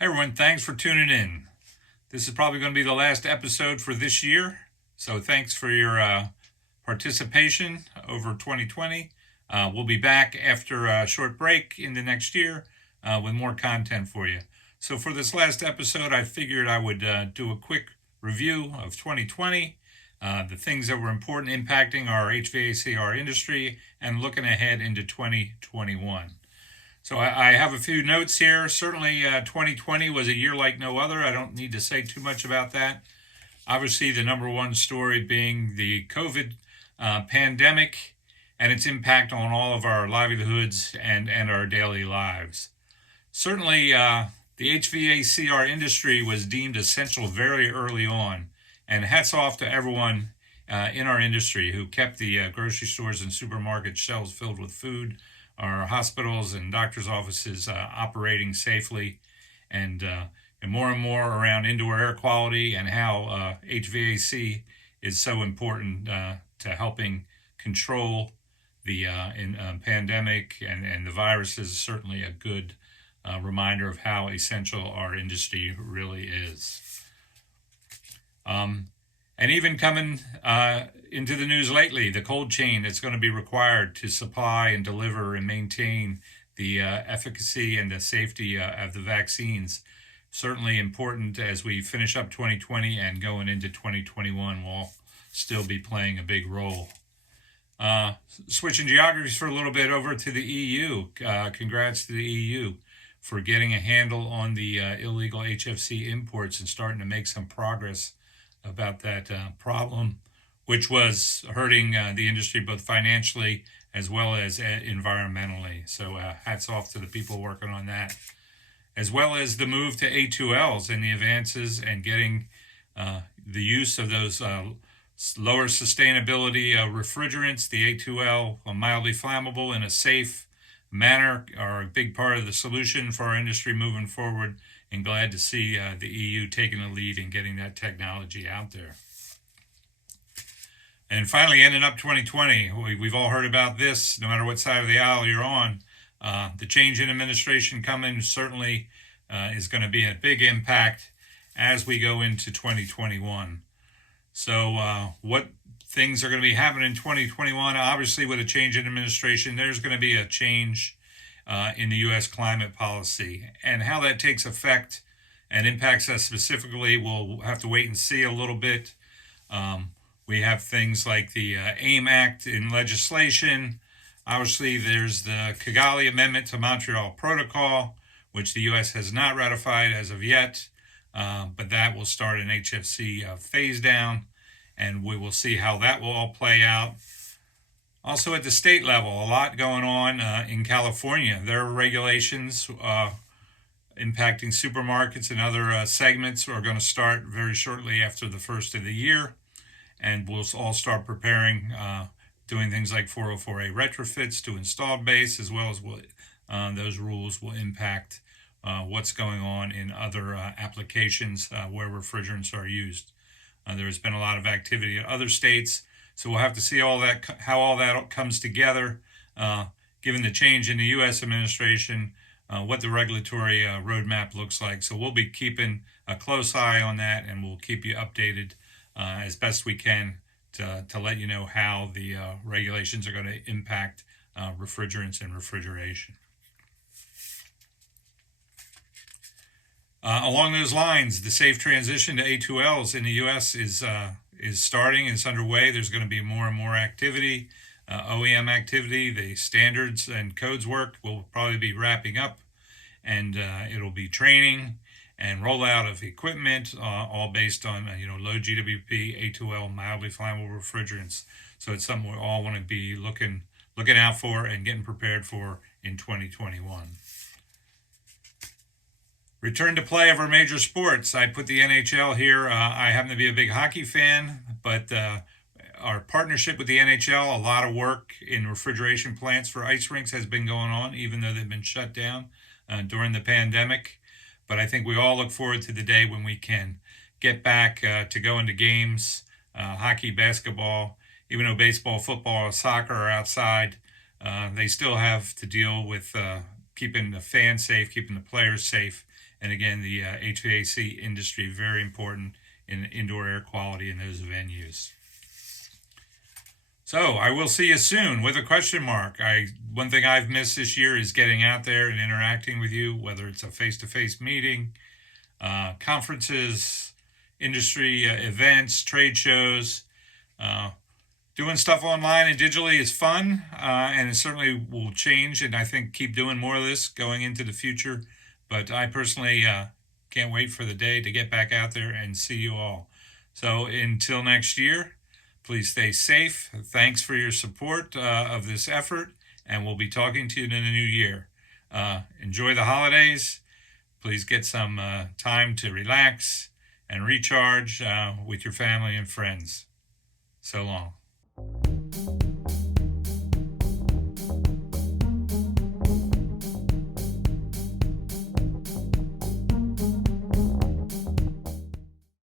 Hey everyone, thanks for tuning in. This is probably going to be the last episode for this year, so thanks for your participation over 2020. We'll be back after a short break in the next year with more content for you. So for this last episode, I figured I would do a quick review of 2020, the things that were important impacting our HVACR industry, and looking ahead into 2021. So I have a few notes here. Certainly, 2020 was a year like no other. I don't need to say too much about that. Obviously, the number one story being the COVID pandemic and its impact on all of our livelihoods and our daily lives. Certainly, the HVACR industry was deemed essential very early on, and hats off to everyone in our industry who kept the grocery stores and supermarket shelves filled with food, our hospitals and doctors' offices operating safely, and more and more around indoor air quality and how HVAC is so important to helping control the pandemic and the virus is certainly a good reminder of how essential our industry really is. And even coming into the news lately, the cold chain is going to be required to supply and deliver and maintain the efficacy and the safety of the vaccines. Certainly important as we finish up 2020 and going into 2021 will still be playing a big role. Switching geographies for a little bit over to the EU. Congrats to the EU for getting a handle on the illegal HFC imports and starting to make some progress about that problem, which was hurting the industry both financially as well as environmentally. So hats off to the people working on that, as well as the move to A2Ls and the advances and getting the use of those lower sustainability refrigerants. The A2L, mildly flammable in a safe manner, are a big part of the solution for our industry moving forward, and glad to see the EU taking the lead and getting that technology out there. And finally, ending up 2020, we've all heard about this, no matter what side of the aisle you're on. The change in administration coming certainly is going to be a big impact as we go into 2021. So what things are going to be happening in 2021? Obviously, with a change in administration, there's going to be a change in the U.S. climate policy, and how that takes effect and impacts us specifically, we'll have to wait and see a little bit. We have things like the AIM Act in legislation. Obviously, there's the Kigali Amendment to Montreal Protocol, which the U.S. has not ratified as of yet, but that will start an HFC phase down, and we will see how that will all play out. Also at the state level, a lot going on in California. Their regulations impacting supermarkets and other segments are going to start very shortly after the first of the year, and we'll all start preparing, doing things like 404A retrofits to installed base, as well as what those rules will impact what's going on in other applications where refrigerants are used. There has been a lot of activity in other states, so we'll have to see how all that comes together, given the change in the U.S. administration, what the regulatory roadmap looks like. So we'll be keeping a close eye on that, and we'll keep you updated as best we can to let you know how the regulations are going to impact refrigerants and refrigeration. Along those lines, the safe transition to A2Ls in the U.S. is starting. It's underway. There's going to be more and more activity, OEM activity. The standards and codes work will probably be wrapping up, and it'll be training and rollout of equipment, all based on low GWP A2L mildly flammable refrigerants. So it's something we all want to be looking out for and getting prepared for in 2021. Return to play of our major sports. I put the NHL here. I happen to be a big hockey fan, but our partnership with the NHL, a lot of work in refrigeration plants for ice rinks has been going on, even though they've been shut down during the pandemic. But I think we all look forward to the day when we can get back to going to games, hockey, basketball, even though baseball, football, soccer are outside. They still have to deal with keeping the fans safe, keeping the players safe, And again, the HVAC industry, very important in indoor air quality in those venues. So I will see you soon with a question mark. One thing I've missed this year is getting out there and interacting with you, whether it's a face-to-face meeting, conferences, industry events, trade shows. Doing stuff online and digitally is fun, and it certainly will change, and I think keep doing more of this going into the future. But I personally can't wait for the day to get back out there and see you all. So until next year, please stay safe. Thanks for your support of this effort, and we'll be talking to you in the new year. Enjoy the holidays. Please get some time to relax and recharge with your family and friends. So long.